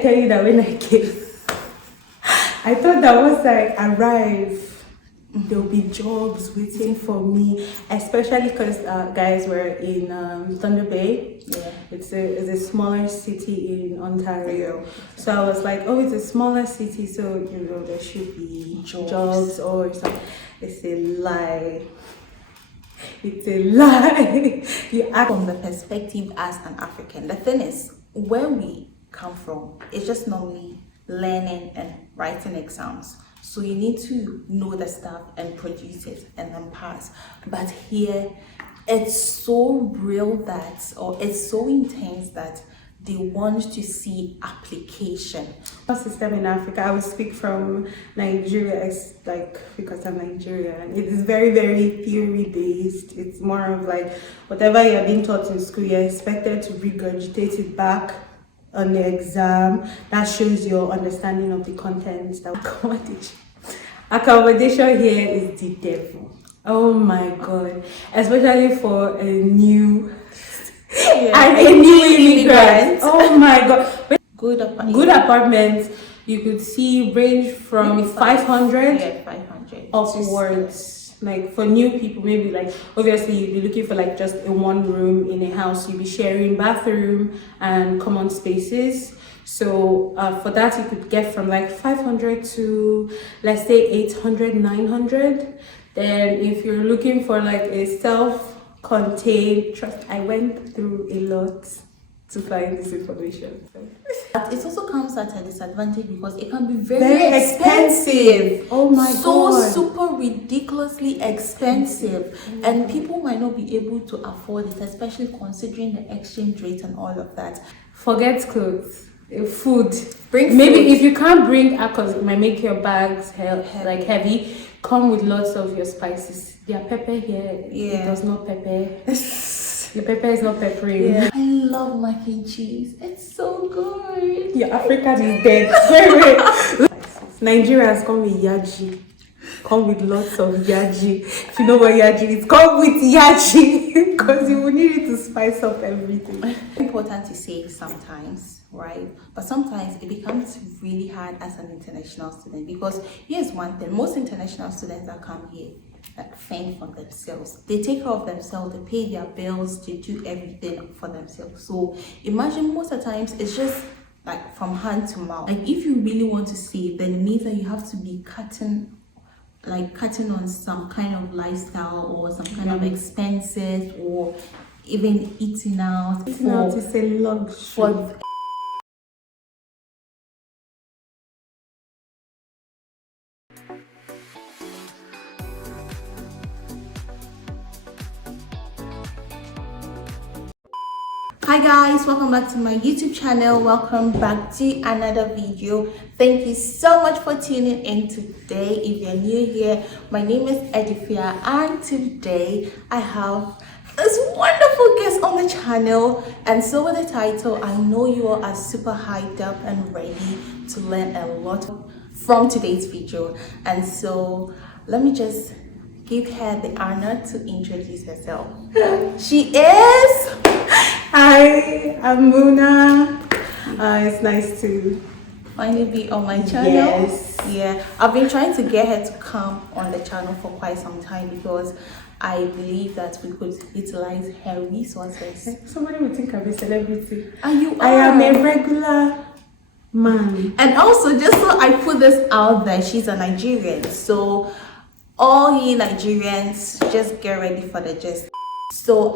Tell you that when I came, I thought that once I arrive, there'll be jobs waiting for me, especially because guys, we're in Thunder Bay. Yeah. It's a smaller city in Ontario. So I was like, oh, it's a smaller city, so you know there should be jobs or something. It's a lie. It's a lie. You act from the perspective as an African. The thing is, where we come from, it's just normally learning and writing exams. So you need to know the stuff and produce it and then pass. But here, it's so real that, or it's so intense that they want to see application. System in Africa, I will speak from Nigeria, because I'm Nigerian. It is very, very theory based. It's more of like whatever you're being taught in school, you're expected to regurgitate it back on the exam. That shows your understanding of the content. Accommodation here is the devil. Oh my god, especially for a new immigrant. Oh my god. Good apartments you could see range from 500 upwards. Like for new people, maybe like obviously you'd be looking for like just a one room in a house. You'd be sharing bathroom and common spaces. So for that you could get from like 500 to let's say 800, 900. Then if you're looking for like a self-contained, trust, I went through a lot to find this information. But it also comes at a disadvantage because it can be very expensive. Oh my god. So super ridiculously expensive. And people might not be able to afford it, especially considering the exchange rate and all of that. Forget clothes. Food. Bring maybe food. If you can't bring because it might make your bags heavy. Come with lots of your spices. Their pepper here, it does not pepper. The pepper is not peppering. Yeah. I love mac and cheese. It's so good. Yeah, African is dead. Wait. Nigeria has come with yaji. Come with lots of yaji. If you know what yaji is, come with yaji because you will need it to spice up everything. It's important to save sometimes, right? But sometimes it becomes really hard as an international student because here's one thing: most international students that come here fend for themselves. They take care of themselves, they pay their bills, they do everything for themselves. So imagine most of the times it's just like from hand to mouth. Like if you really want to save, then it means that you have to be cutting on some kind of lifestyle or some kind of expenses, or even eating out. Eating out is a luxury. Hi guys, welcome back to my YouTube channel. Welcome back to another video. Thank you so much for tuning in today. If you're new here, my name is Edifia, and today I have this wonderful guest on the channel. And so with the title, I know you all are super hyped up and ready to learn a lot from today's video. And so let me just give her the honor to introduce herself. She is... Hi, I'm Muna. It's nice to finally be on my channel. Yes. Yeah, I've been trying to get her to come on the channel for quite some time because I believe that we could utilize her resources. Somebody would think I'm a celebrity. And you are. I am a regular man. And also, just so I put this out there, she's a Nigerian. So all you Nigerians, just get ready for the gist. So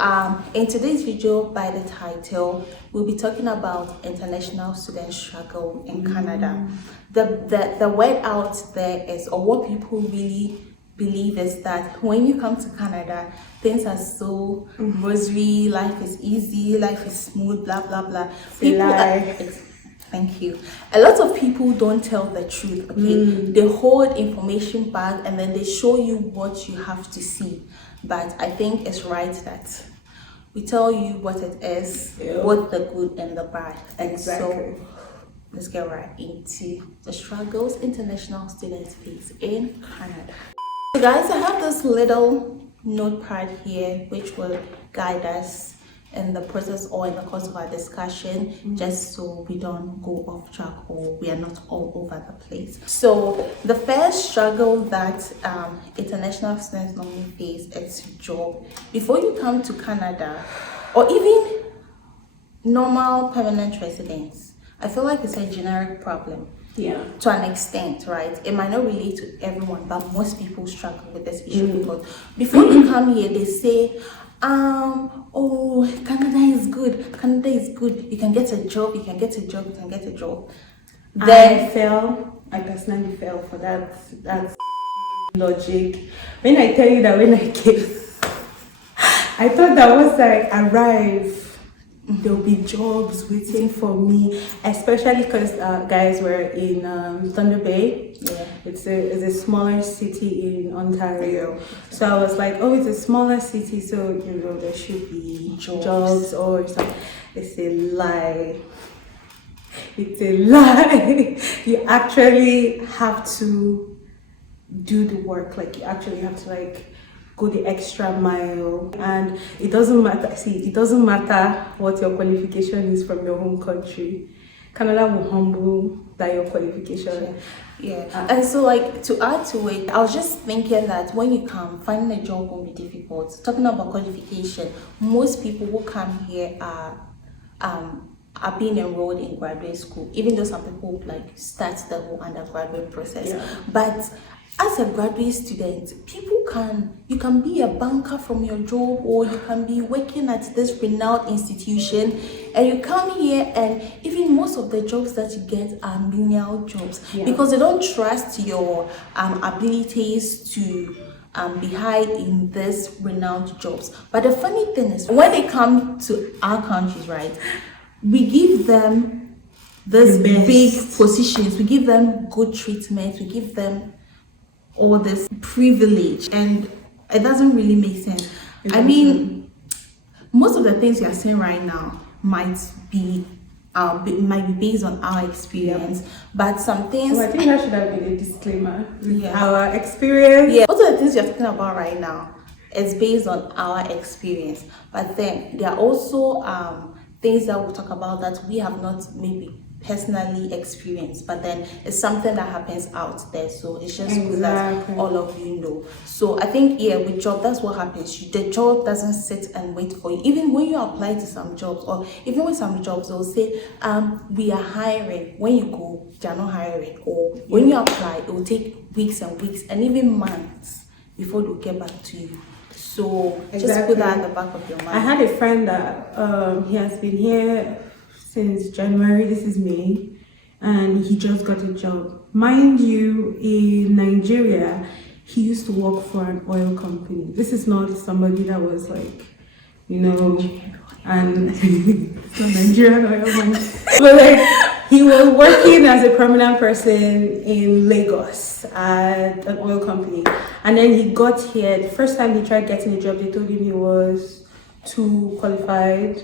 in today's video, by the title, we'll be talking about international student struggle in Canada. The word out there is, or what people really believe is that when you come to Canada, things are so rosy, life is easy, life is smooth, blah blah blah. Thank you. A lot of people don't tell the truth, okay? They hold information back and then they show you what you have to see. But I think it's right that we tell you what it is, both the good and the bad. And so let's get right into the struggles international students face in Canada. So guys, I have this little notepad here which will guide us in the process or in the course of our discussion, just so we don't go off track or we are not all over the place. So the first struggle that international students normally face is job. Before you come to Canada, or even normal permanent residents, I feel like it's a generic problem. Yeah. To an extent, right? It might not relate to everyone, but most people struggle with this issue because before you come here, they say, oh, Canada is good. Canada is good. You can get a job. You can get a job. You can get a job. Then I personally fell for that logic. When I tell you that when I came, I thought that was like arrive. There'll be jobs waiting for me, especially because guys, we're in Thunder Bay. Yeah. It's a smaller city in Ontario. So I was like, oh, it's a smaller city, so there should be jobs or something. It's a lie. It's a lie. You actually have to do the work. Like you actually have to go the extra mile, and it doesn't matter what your qualification is from your home country. Canada will humble that your qualification. Yeah. And so to add to it, I was just thinking that when you come, finding a job won't be difficult. Talking about qualification, most people who come here are being enrolled in graduate school, even though some people start the whole undergraduate process. Yeah. But as a graduate student, you can be a banker from your job, or you can be working at this renowned institution, and you come here and even most of the jobs that you get are menial jobs because they don't trust your abilities to be hired in this renowned jobs. But the funny thing is, when they come to our countries, right, we give them these big positions, we give them good treatment, we give them all this privilege, and it doesn't really make sense. I mean, most of the things you are saying right now might be based on our experience, but some things. I think that should have been a disclaimer. Our experience. Yeah, most of the things you're talking about right now is based on our experience, but then there are also things that we'll talk about that we have not maybe personally experienced, but then it's something that happens out there, so it's just good that all of you know. So I think with job, that's what happens. The job doesn't sit and wait for you. Even when you apply to some jobs, or even with some jobs, they'll say we are hiring. When you go, they're not hiring, or when you apply, it will take weeks and weeks and even months before they'll get back to you. So just put that at the back of your mind. I had a friend that he has been here since January. This is May, and he just got a job. Mind you, in Nigeria, he used to work for an oil company. This is not somebody that was and it's not Nigerian oil company. But he was working as a permanent person in Lagos at an oil company. And then he got here. The first time he tried getting a job, they told him he was too qualified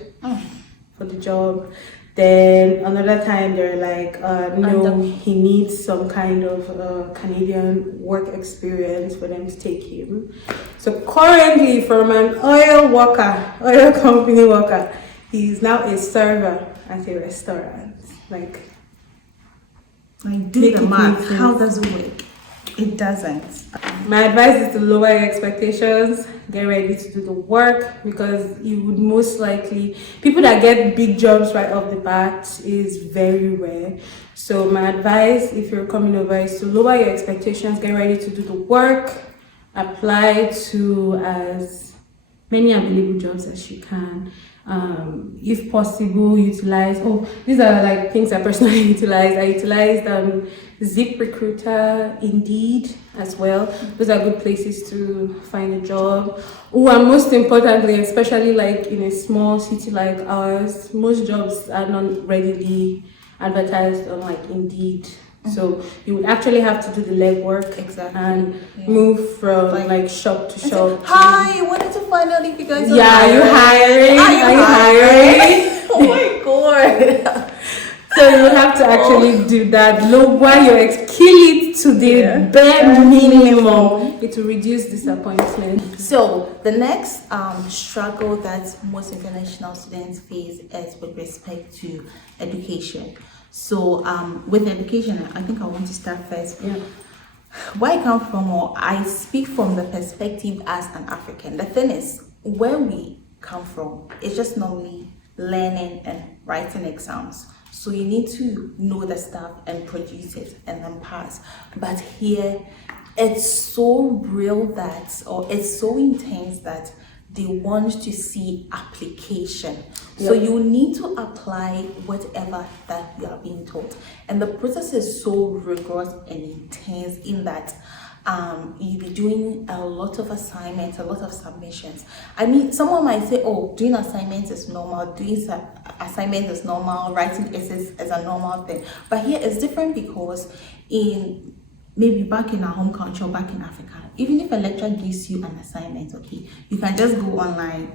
for the job. Then another time they're like, no, he needs some kind of Canadian work experience for them to take him. So currently, from an oil company worker, he's now a server at a restaurant. Do the math. How does it work? It doesn't. My advice is to lower your expectations, get ready to do the work, because you would most likely, people that get big jobs right off the bat is very rare. So my advice, if you're coming over, is to lower your expectations, get ready to do the work, apply to as many available jobs as you can. If possible, utilize, these are things I personally utilize. I utilized Zip Recruiter, Indeed as well. Those are good places to find a job. And most importantly, especially in a small city like ours, most jobs are not readily advertised on Indeed. So you would actually have to do the legwork and move from shop to shop. Hi, you wanted to find out if you guys are hiring. Are you hiring? Oh my god. So you have to actually do that. Lower your kill it to the bare minimum. It will reduce disappointment. So the next struggle that most international students face is with respect to education. So with education, I think I want to start first. Where I come from, or I speak from the perspective as an African. The thing is, where we come from, it's just normally learning and writing exams. So you need to know the stuff and produce it and then pass. But here, it's so real that, or it's so intense that they want to see application. So you need to apply whatever that you are being taught. And the process is so rigorous and intense in that you'll be doing a lot of assignments, a lot of submissions. I mean, someone might say, oh, doing assignments is normal, doing assignments is normal, writing essays is a normal thing. But here it's different because maybe back in our home country or back in Africa, even if a lecturer gives you an assignment, okay, you can just go online,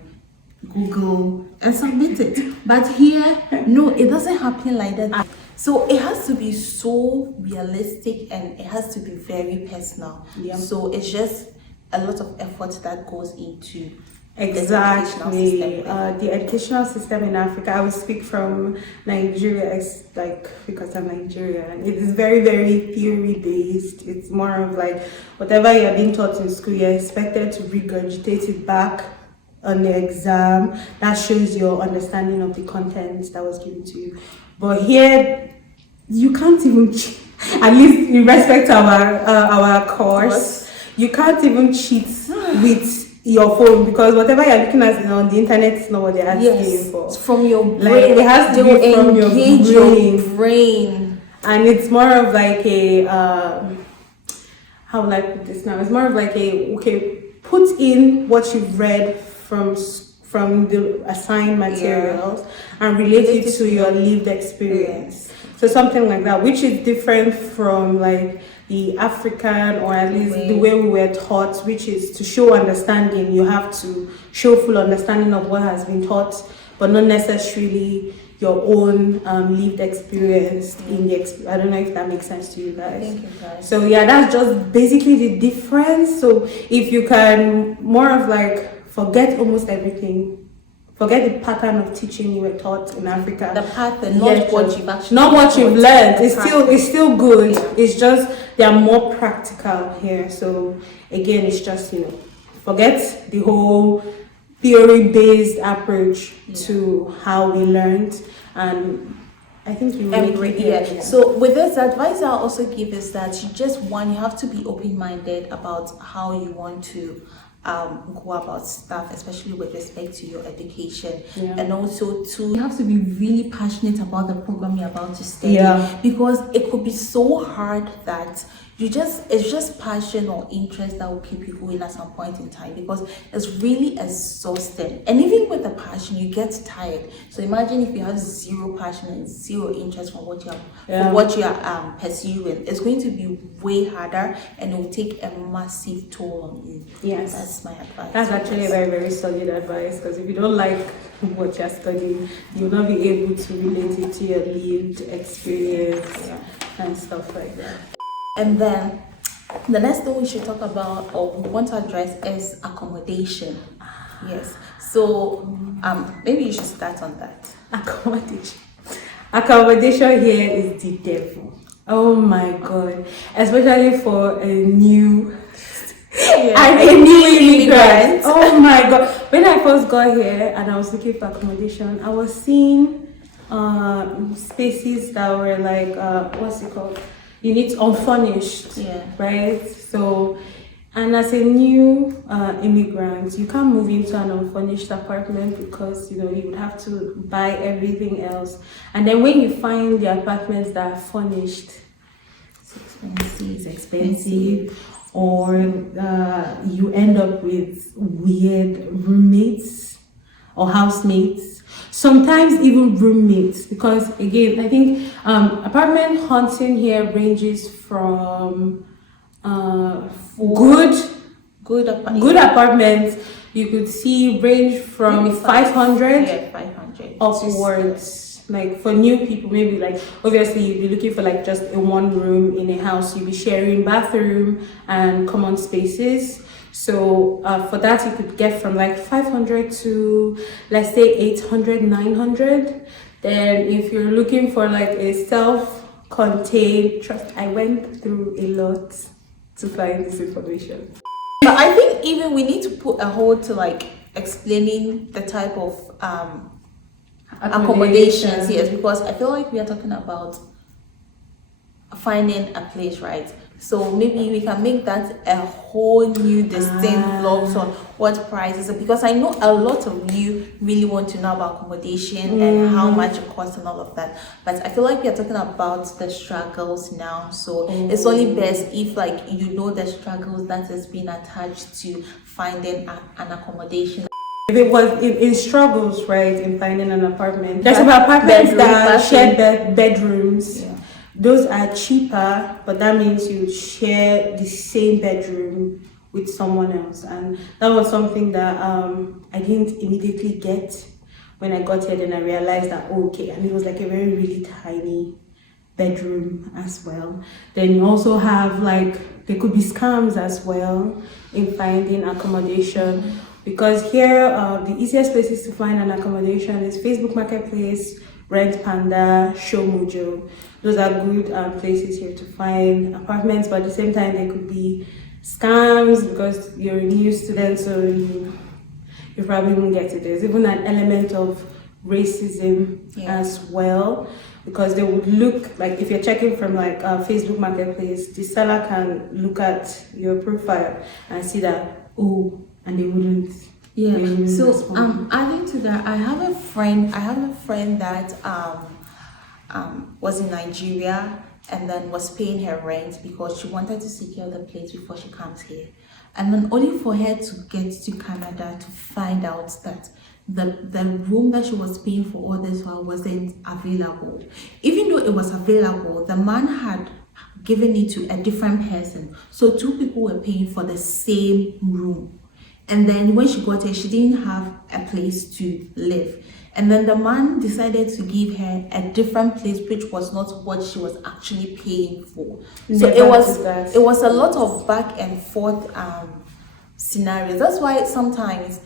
Google, and submit it. But here, no, it doesn't happen like that. So it has to be so realistic and it has to be very personal. So it's just a lot of effort that goes into Exactly. The educational system in Africa, I will speak from Nigeria, because I'm Nigerian. It is very, very theory based. It's more of like whatever you're being taught in school, you're expected to regurgitate it back on the exam. That shows your understanding of the content that was given to you. But here, you can't even, at least in respect to our course, you can't even cheat with your phone, because whatever you're looking at on the internet is not what they're asking you for. It's from your brain. Like, it has to be from your brain. And it's more of like a how will I put this now? It's more of like put in what you've read from the assigned materials and relate it to your lived experience. So something like that, which is different from like the African, or at least the way we were taught, which is to show understanding. You have to show full understanding of what has been taught, but not necessarily your own lived experience in the I don't know if that makes sense to you guys. Thank you, guys. So yeah, that's just basically the difference. So if you can more of like forget almost everything, forget the pattern of teaching you were taught in Africa. The pattern, not what you've actually not what you've learned. It's still good. It's just they are more practical here. So again, it's just forget the whole theory-based approach to how we learned, and I think you really So with this, the advice I'll also give is that you have to be open-minded about how you want to go about stuff, especially with respect to your education, and also you have to be really passionate about the program you're about to study, because it could be so hard that it's just passion or interest that will keep you going at some point in time, because it's really exhausting. And even with the passion, you get tired. So imagine if you have zero passion and zero interest for what you're pursuing, it's going to be way harder and it will take a massive toll on you. That's my advice. That's actually a very, very solid advice, because if you don't like what you're studying, you'll not be able to relate it to your lived experience and stuff like that. And then the next thing we should talk about, or we want to address, is accommodation. Yes. So maybe you should start on that. Accommodation here is the devil. Oh my god. Especially for a new immigrant. Oh my god. When I first got here and I was looking for accommodation, I was seeing spaces that were like what's it called? You need unfurnished, right? So, and as a new immigrant, you can't move into an unfurnished apartment because you would have to buy everything else. And then when you find the apartments that are furnished, it's expensive, or you end up with weird roommates or housemates. Sometimes even roommates, because again, I think apartment hunting here ranges from good apartments. You could see range from 500 500 upwards. like for new people, maybe like obviously you'd be looking for like just a one room in a house, you'd be sharing bathroom and common spaces. So for that you could get from like 500 to let's say 800, 900. Then if you're looking for like a self-contained, trust, I went through a lot to find this information. But I think even we need to put a hold to like explaining the type of accommodations, yes, because I feel like we are talking about finding a place, right? So maybe we can make that a whole new distinct vlogs on what prices are, because I know a lot of you really want to know about accommodation and how much it costs and all of that. But I feel like we are talking about the struggles now, so it's only best if like you know the struggles that has been attached to finding an accommodation. If it was in struggles, right, in finding an apartment, there's about apartments that share bedrooms. Yeah. Those are cheaper, but that means you share the same bedroom with someone else, and that was something that I didn't immediately get when I got here. Then I realized that okay, and it was like a very really tiny bedroom as well. Then you also have like there could be scams as well in finding accommodation, because here the easiest places to find an accommodation is Facebook Marketplace, Rent Panda, Show Mojo. Those are good places here to find apartments, but at the same time they could be scams because you're a new student, so you probably won't get it. There's even an element of racism as well, because they would look like, if you're checking from like Facebook Marketplace, the seller can look at your profile and see that, oh, and they wouldn't. Yeah. So adding to that, I have a friend that was in Nigeria and then was paying her rent because she wanted to secure the place before she comes here, and then only for her to get to Canada to find out that the room that she was paying for all this while wasn't available. Even though it was available, the man had given it to a different person, so two people were paying for the same room. And then when she got here, she didn't have a place to live. And then the man decided to give her a different place, which was not what she was actually paying for. So it was a lot of back and forth scenarios. That's why sometimes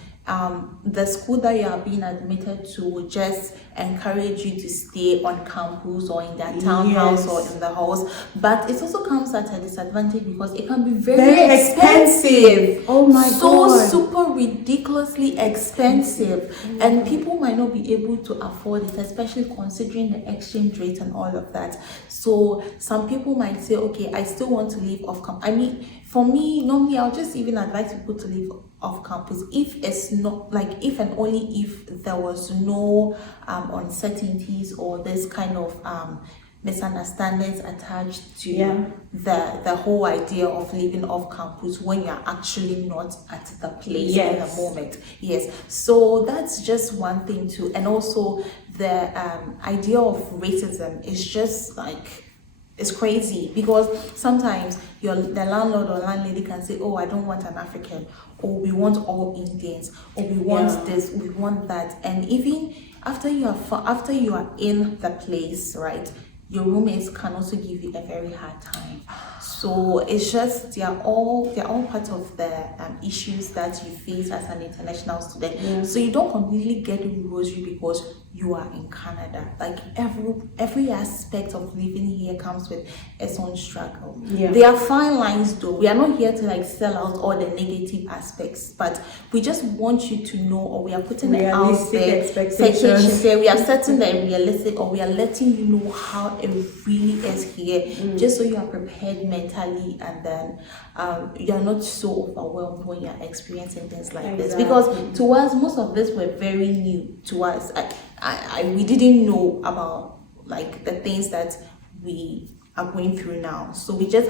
the school that you are being admitted to will just encourage you to stay on campus or in their townhouse or in the house, but it also comes at a disadvantage because it can be very expensive. Oh my god, so super ridiculously expensive, and people might not be able to afford it, especially considering the exchange rate and all of that. So some people might say, okay, I still want to live off campus. I mean, for me, normally I'll just even advise people to live off campus if it's not like, if and only if there was no uncertainties or this kind of misunderstandings attached to the whole idea of living off campus when you're actually not at the place in the moment. So that's just one thing too. And also the idea of racism is just like, it's crazy, because sometimes the landlord or landlady can say, oh, I don't want an African, or we want all Indians, or we want this, we want that. And even after you are in the place, right, your roommates can also give you a very hard time. So it's just they are all part of the issues that you face as an international student. So you don't completely get the rosary because you are in Canada. Like every aspect of living here comes with its own struggle. There are fine lines though. We are not here to like sell out all the negative aspects, but we just want you to know, or we are putting it out there, expectations. We are setting the realistic, or we are letting you know how it really is here, just so you are prepared mentally, and then you're not so overwhelmed when you're experiencing things like this. Because to us, most of this were very new to us. We didn't know about like the things that we are going through now, so we just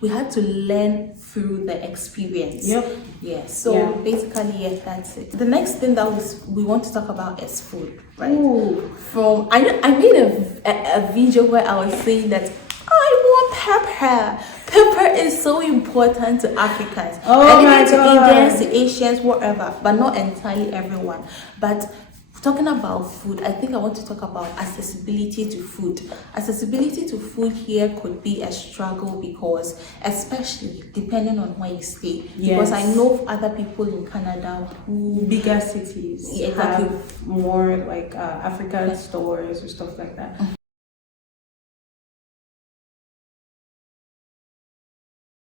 we had to learn through the experience. So basically, that's it. The next thing that we want to talk about is food, right? I made a video where I was saying that I want pepper. Pepper is so important to Africans, and even to Indians, to Asians, whatever, but not entirely everyone. But talking about food, I think I want to talk about accessibility to food. Accessibility to food here could be a struggle because, especially depending on where you stay, because I know other people in Canada who bigger cities exactly have more like African stores or stuff like that.